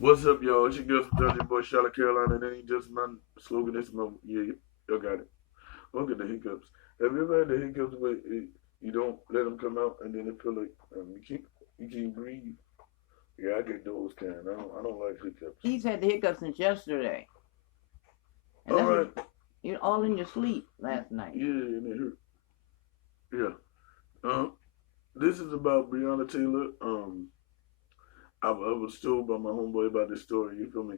What's up, y'all? It's your girl from Thursday Boy, Charlotte, Carolina. And ain't just my slogan. It's my yeah, y'all got it. Don't get the hiccups. Have you ever had the hiccups where you don't let them come out and then it feel like you can't breathe? Yeah, I get those kind. I don't like hiccups. He's had the hiccups since yesterday, and All that's right. you're all in your sleep last night. Yeah, and it hurt. Yeah. This is about Breonna Taylor. I was told by my homeboy about this story. You feel me?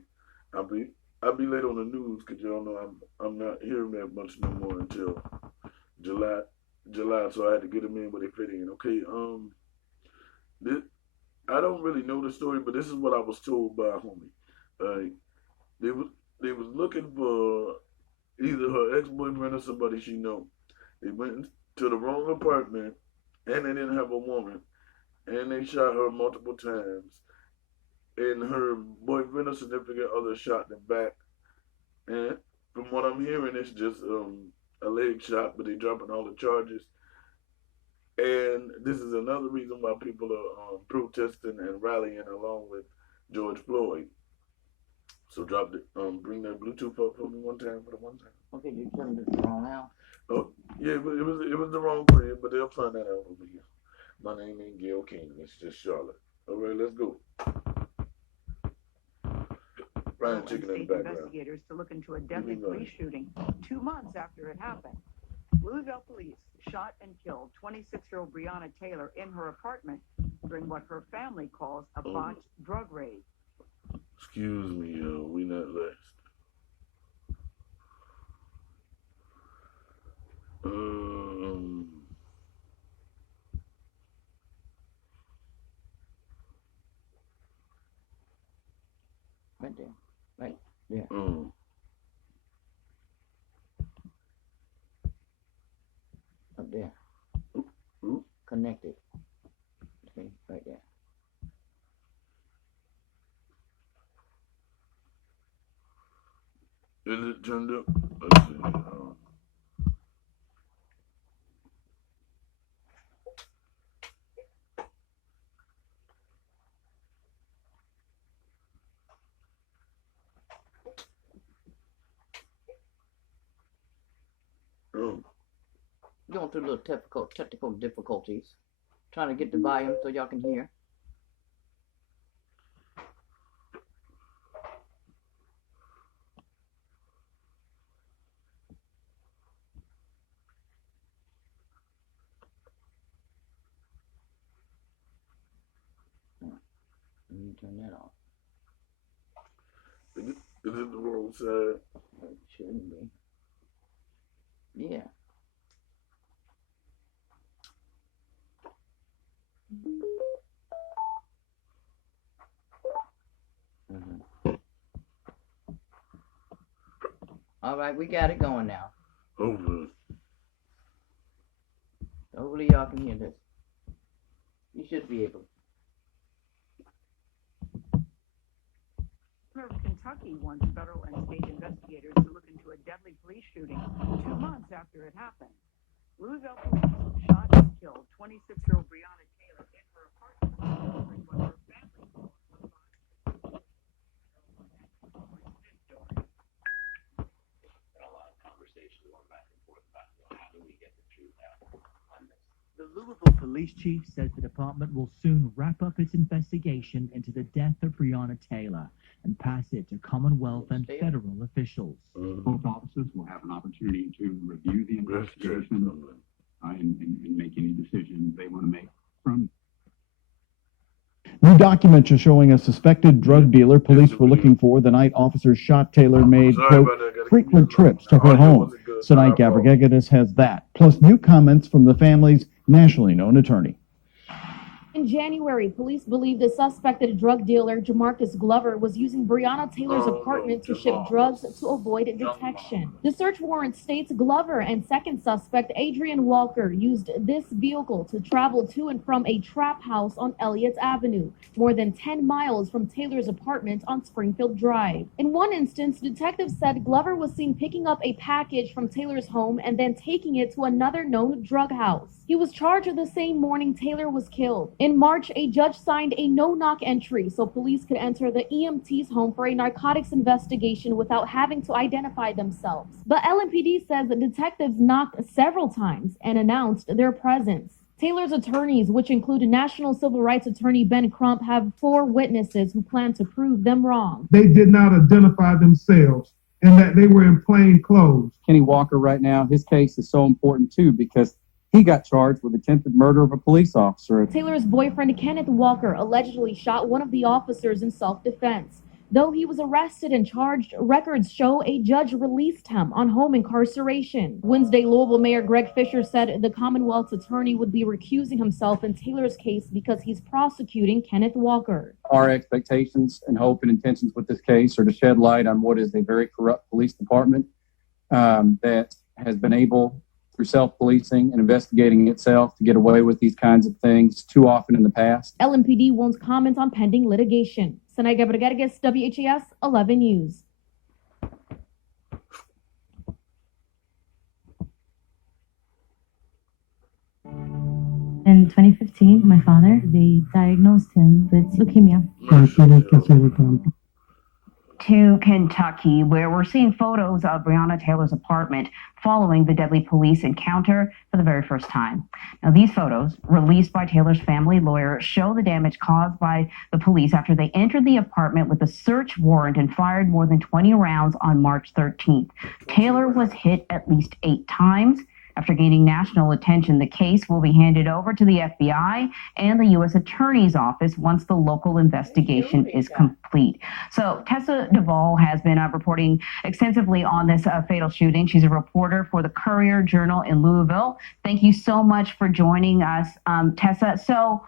I'll be I'll be late on the news because y'all know I'm not hearing that much no more until July. July, so I had to get them in where they fit in. Okay. This, I don't really know the story, but this is what I was told by a homie. Uh, they was they was looking for either her ex boyfriend or somebody she know. They went to the wrong apartment, and they didn't have a woman, and they shot her multiple times. And her boyfriend or significant other shot them back. And from what I'm hearing, it's just a leg shot, but they dropping all the charges. And this is another reason why people are protesting and rallying along with George Floyd. So drop it. Bring that Bluetooth up for me one time for the one time. Okay, you turned it wrong now. Oh yeah, but it was the wrong friend, but they'll find that out over here. My name ain't Gail King. It's just Charlotte. All right, let's go. Ryan Chicken in the State background. investigators to look into a deadly police shooting 2 months after it happened. Louisville police shot and killed 26-year-old Breonna Taylor in her apartment during what her family calls a botched drug raid. Excuse me, yo. We not last. Um. Right there, right there. Up there. Connected. See, right there. Is it turned up? Let's see. Going through little technical difficulties. Trying to get the volume so y'all can hear. Let me turn that off. Is it the wrong side? It shouldn't be. Yeah. All right, we got it going now. Over. Hopefully y'all can hear this. You should be able. Kentucky wants federal and state investigators to look into a deadly police shooting 2 months after it happened. Louisville police shot and killed 26-year-old Breonna Taylor in her apartment during what her family calls a botched. A lot of conversation going back and forth about how do we get the truth out on this. The Louisville police chief says the department will soon wrap up its investigation into the death of Breonna Taylor and pass it to Commonwealth and federal officials. Both offices will have an opportunity to review the investigation and make any decisions they want to make from. New documents are showing a suspected drug dealer police were looking for the night officers shot Taylor made, quote, frequent trips to her home. Tonight, Gavrigagadis has that, plus new comments from the family's nationally known attorney. In January, police believe the suspected drug dealer, Jamarcus Glover, was using Breonna Taylor's apartment to ship drugs to avoid detection. The search warrant states Glover and second suspect, Adrian Walker, used this vehicle to travel to and from a trap house on Elliott Avenue, more than 10 miles from Taylor's apartment on Springfield Drive. In one instance, detectives said Glover was seen picking up a package from Taylor's home and then taking it to another known drug house. He was charged the same morning Taylor was killed. In March, a judge signed a no-knock entry so police could enter the EMT's home for a narcotics investigation without having to identify themselves. But LMPD says the detectives knocked several times and announced their presence. Taylor's attorneys, which include National Civil Rights Attorney Ben Crump, have 4 witnesses who plan to prove them wrong. They did not identify themselves and that they were in plain clothes. Kenny Walker right now, his case is so important too because he got charged with attempted murder of a police officer. Taylor's boyfriend, Kenneth Walker, allegedly shot one of the officers in self-defense. Though he was arrested and charged, records show a judge released him on home incarceration. Wednesday, Louisville Mayor Greg Fisher said the Commonwealth's attorney would be recusing himself in Taylor's case because he's prosecuting Kenneth Walker. Our expectations and hope and intentions with this case are to shed light on what is a very corrupt police department that has been able, through self-policing and investigating itself, to get away with these kinds of things too often in the past. LMPD won't comment on pending litigation. Sanaiga Rodriguez, WHAS 11 News. In 2015, my father, they diagnosed him with leukemia. To Kentucky, where we're seeing photos of Breonna Taylor's apartment following the deadly police encounter for the very first time. Now, these photos, released by Taylor's family lawyer, show the damage caused by the police after they entered the apartment with a search warrant and fired more than 20 rounds on March 13th. Taylor was hit at least 8 times. After gaining national attention, the case will be handed over to the FBI and the U.S. Attorney's Office once the local investigation is complete. So Tessa Duvall has been reporting extensively on this fatal shooting. She's a reporter for the Courier-Journal in Louisville. Thank you so much for joining us, Tessa. So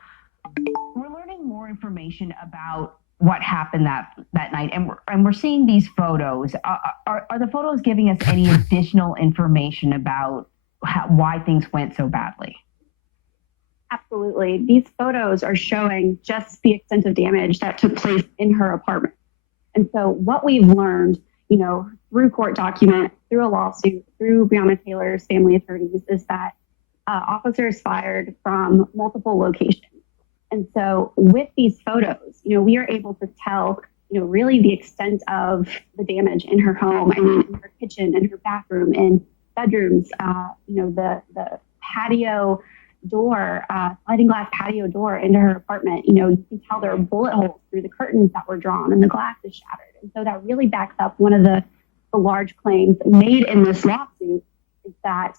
we're learning more information about what happened that night, and we're seeing these photos. Are the photos giving us any additional information about why things went so badly? Absolutely. These photos are showing just the extent of damage that took place in her apartment. And so what we've learned, through court document, through a lawsuit, through Breonna Taylor's family attorneys, is that officers fired from multiple locations. And so with these photos, we are able to tell, really the extent of the damage in her home, in her kitchen, in her bathroom, in bedrooms, the patio door, sliding glass patio door into her apartment. You can tell there are bullet holes through the curtains that were drawn and the glass is shattered. And so that really backs up one of the large claims made in this lawsuit is that,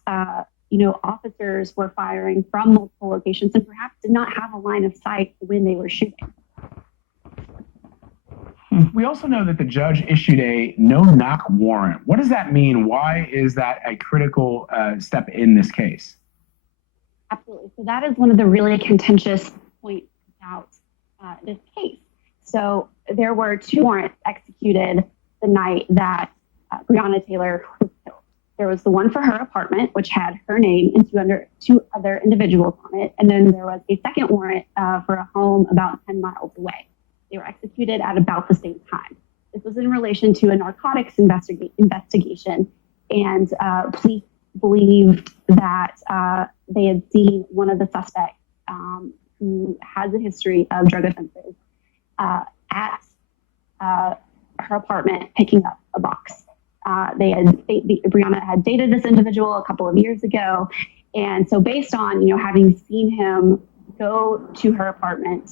officers were firing from multiple locations and perhaps did not have a line of sight when they were shooting. We also know that the judge issued a no-knock warrant. What does that mean? Why is that a critical step in this case? Absolutely. So that is one of the really contentious points about this case. So there were 2 warrants executed the night that Breonna Taylor was killed. There was the one for her apartment, which had her name and 2 other individuals on it. And then there was a second warrant for a home about 10 miles away. They were executed at about the same time. This was in relation to a narcotics investigation, and police believed that they had seen one of the suspects who has a history of drug offenses at her apartment picking up a box. Breonna had dated this individual a couple of years ago, and so based on having seen him go to her apartment,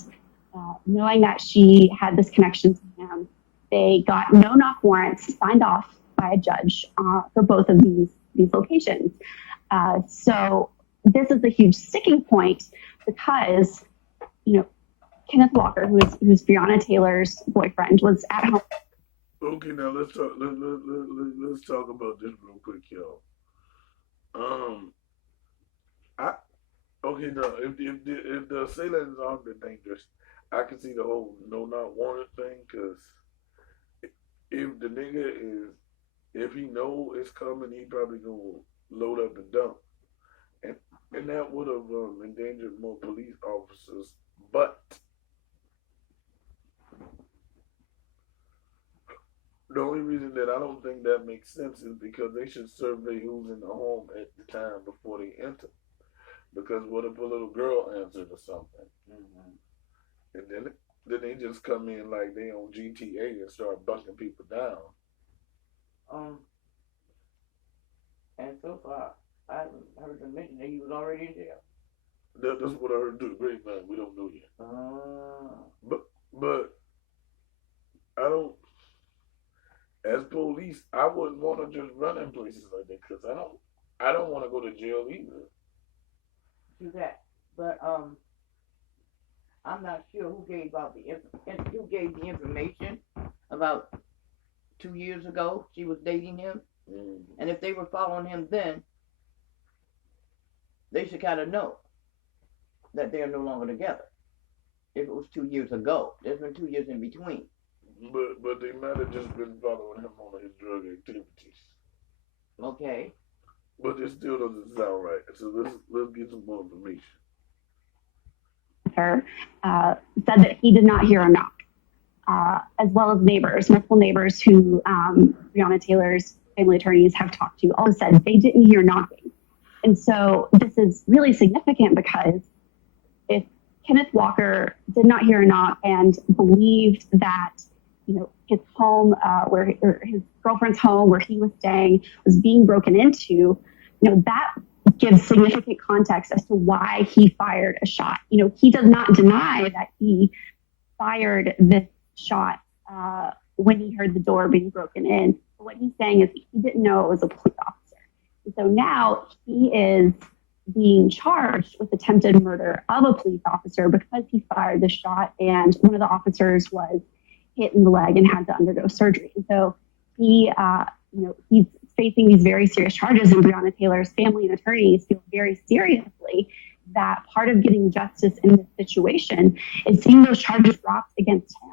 knowing that she had this connection to him, they got no-knock warrants signed off by a judge for both of these locations. So this is a huge sticking point because, Kenneth Walker, who's Breonna Taylor's boyfriend, was at home. Okay, now let's talk. Let's talk about this real quick, y'all. Okay, now if the assailant is armed and dangerous, I can see the whole no-knock warrant thing, because if the nigga if he know it's coming, he probably gonna load up and dump, and that would have endangered more police officers. But the only reason that I don't think that makes sense is because they should survey who's in the home at the time before they enter. Because what if a little girl answered or something? And then they just come in like they on GTA and start bucking people down. And so far, I haven't heard them mention that he was already in jail. That's what I heard through the grapevine. We don't know yet. But I don't. As police, I wouldn't want to just run in places like that because I don't want to go to jail either. Do that, but I'm not sure who gave the information about 2 years ago. She was dating him, and if they were following him then, they should kind of know that they're no longer together. If it was 2 years ago, there's been 2 years in between. But they might have just been following him on his drug activities. Okay. But it still doesn't sound right. So let's get some more information. Said that he did not hear a knock, as well as neighbors, multiple neighbors who Breonna Taylor's family attorneys have talked to, all said they didn't hear knocking. And so this is really significant because if Kenneth Walker did not hear a knock and believed that, his home, or his girlfriend's home where he was staying was being broken into, that gives significant context as to why he fired a shot. He does not deny that he fired this shot when he heard the door being broken in. But what he's saying is he didn't know it was a police officer. And so now he is being charged with attempted murder of a police officer because he fired the shot and one of the officers was hit in the leg and had to undergo surgery. And so he's facing these very serious charges, and Breonna Taylor's family and attorneys feel very seriously that part of getting justice in this situation is seeing those charges dropped against him.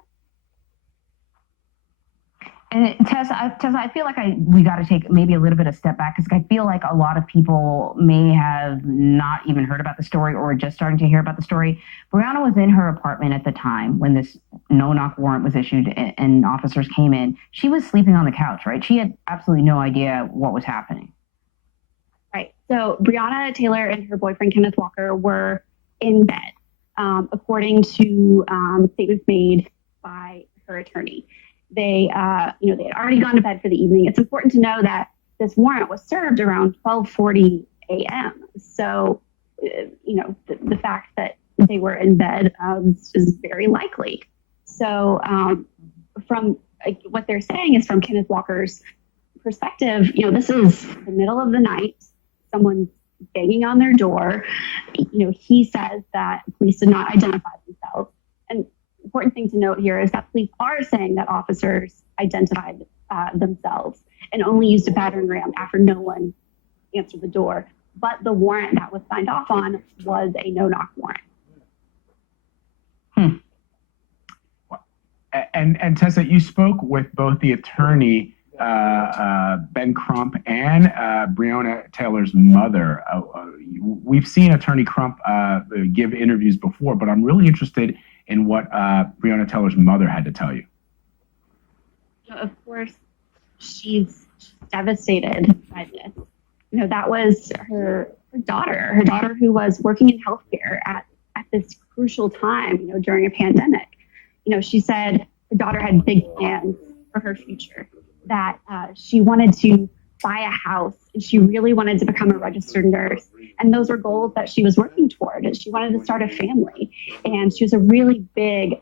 And Tessa, I feel like we got to take maybe a little bit of step back because I feel like a lot of people may have not even heard about the story or just starting to hear about the story. Breonna was in her apartment at the time when this no-knock warrant was issued and officers came in. She was sleeping on the couch, right? She had absolutely no idea what was happening. Right. So Breonna Taylor and her boyfriend, Kenneth Walker, were in bed, according to statements made by her attorney. They had already gone to bed for the evening. It's important to know that this warrant was served around 12:40 a.m. So, the fact that they were in bed is very likely. So, from what they're saying is from Kenneth Walker's perspective, this is the middle of the night. Someone's banging on their door. He says that police did not identify themselves. And important thing to note here is that police are saying that officers identified themselves and only used a battering ram after no one answered the door. But the warrant that was signed off on was a no-knock warrant. And Tessa, you spoke with both the attorney, Ben Crump, and Breonna Taylor's mother. We've seen Attorney Crump give interviews before, but I'm really interested in what Breonna Taylor's mother had to tell you. Of course, she's devastated by this. That was her daughter who was working in healthcare at this crucial time, during a pandemic. She said her daughter had big plans for her future, that she wanted to buy a house and she really wanted to become a registered nurse. And those were goals that she was working toward. And she wanted to start a family. And she was a really big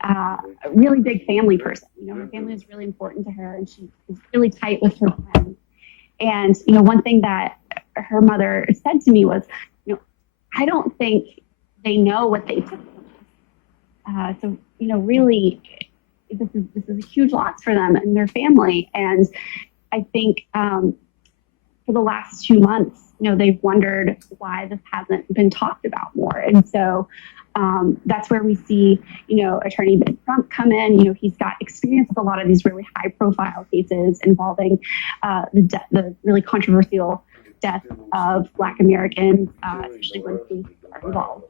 family person. Her family was really important to her and she was really tight with her friends. And, one thing that her mother said to me was, I don't think they know what they took from us. So, really, this is a huge loss for them and their family. And I think for the last 2 months, they've wondered why this hasn't been talked about more. And so that's where we see, Attorney Ben Crump come in. He's got experience with a lot of these really high-profile cases involving the really controversial death of Black Americans, especially when police are involved.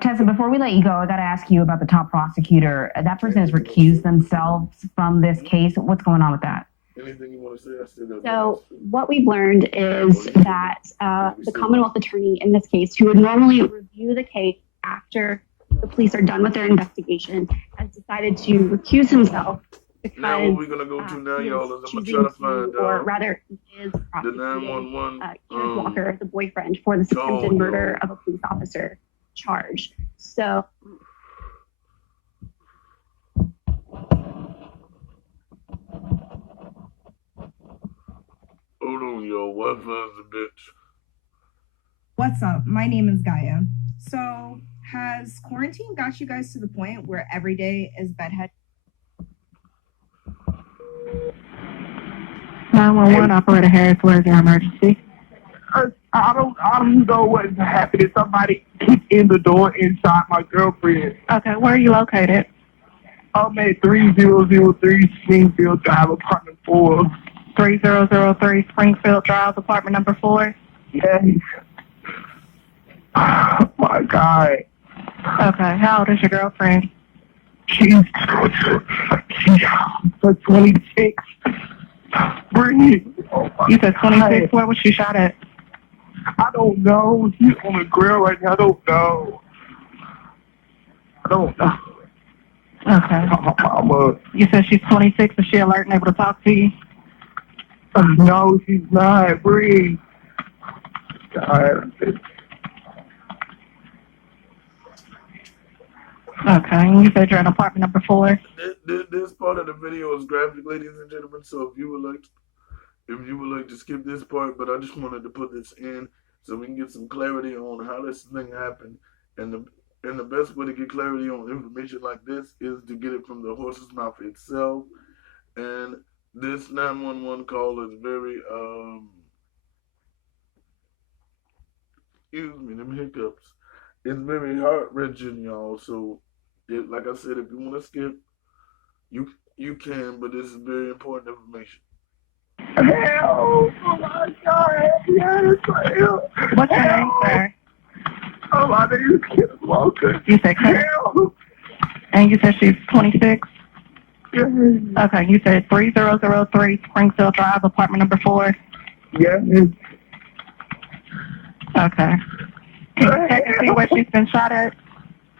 Tessa, before we let you go, I got to ask you about the top prosecutor. That person has recused themselves from this case. What's going on with that? Anything you want to say? I still got So what we've learned is that the Commonwealth attorney in this case, who would normally review the case after the police are done with their investigation, has decided to recuse himself because now what we're gonna go to now, y'all, is I'm gonna try to find or rather, he is the prosecuting 911 Kenneth Walker, the boyfriend, for the attempted murder of a police officer charge. So. Hold on, y'all. Wi-Fi's a bitch. What's up? My name is Gaia. So, has quarantine got you guys to the point where every day is bedhead? 911 operator Harris, where's your emergency? I don't know what's happening. Somebody kicked in the door and shot my girlfriend. Okay, where are you located? I'm at 3003 Springfield Drive, apartment 4. 3003 Springfield Drive, apartment number 4. Yes. Oh my God. Okay, how old is your girlfriend? She's 26. Breathe. Oh You said 26. Where was she shot at? I don't know. She's on the grill right now. I don't know. Okay. You said she's 26. Is she alert and able to talk to you? No, she's not. Breathe. God. Okay, you said you're in apartment number 4. This part of the video is graphic, ladies and gentlemen. So if you would like to skip this part, but I just wanted to put this in so we can get some clarity on how this thing happened. And the best way to get clarity on information like this is to get it from the horse's mouth itself. And this 911 call is very excuse me, them hiccups. It's very heart-wrenching, y'all. So, like I said, if you want to skip, you can, but this is very important information. Hell! Oh my God! Yes, hell! What's your name, sir? Oh, my name is Kenneth Walker. You said Kenneth? And you said she's 26? Yes. Okay, you said 3003 Springfield Drive, apartment number 4? Yes. Okay. Can you check and see where she's been shot at?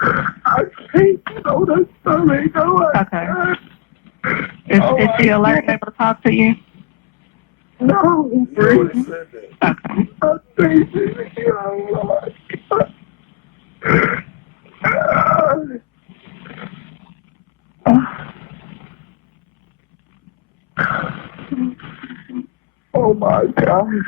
I can't know the stomach. Okay. Is she alert and able to talk to you? No. You already said that. Okay. I think she's oh my God.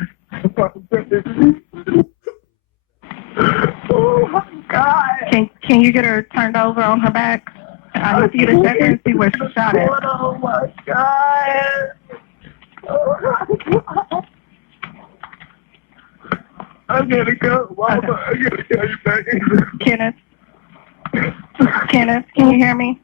Oh my God. Can you get her turned over on her back? I need you to check her and see where she shot at. Oh my God. Oh my God. I gotta go. Mama, okay. I gotta tell you back. Kenneth, can you hear me?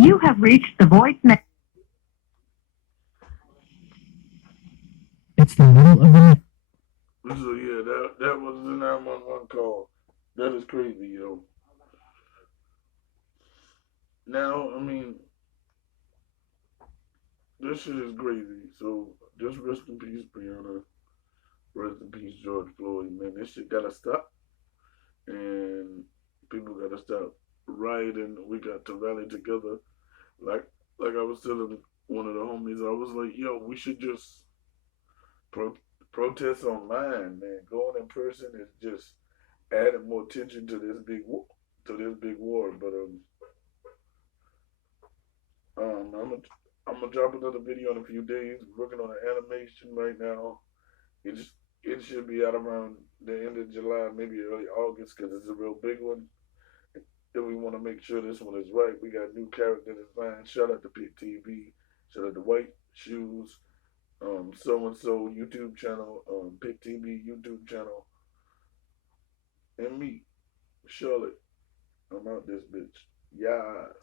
You have reached the voicemail. It's the middle of the night. So yeah, that was the 911 call. That is crazy, yo. Now, I mean, this shit is crazy. So just rest in peace, Breonna. Rest in peace, George Floyd. Man, this shit gotta stop. And people gotta stop rioting. We got to rally together. Like I was telling one of the homies, I was like, yo, we should just protest online, man. Going in person is just adding more tension to this big war. But I'm gonna drop another video in a few days. We're working on an animation right now. It should be out around the end of July, maybe early August, because it's a real big one. And we want to make sure this one is right. We got new character design. Shout out to Pick TV. Shout out to White Shoes, So and So YouTube channel, Pick TV YouTube channel, and me, Charlotte. I'm out this bitch. Yes.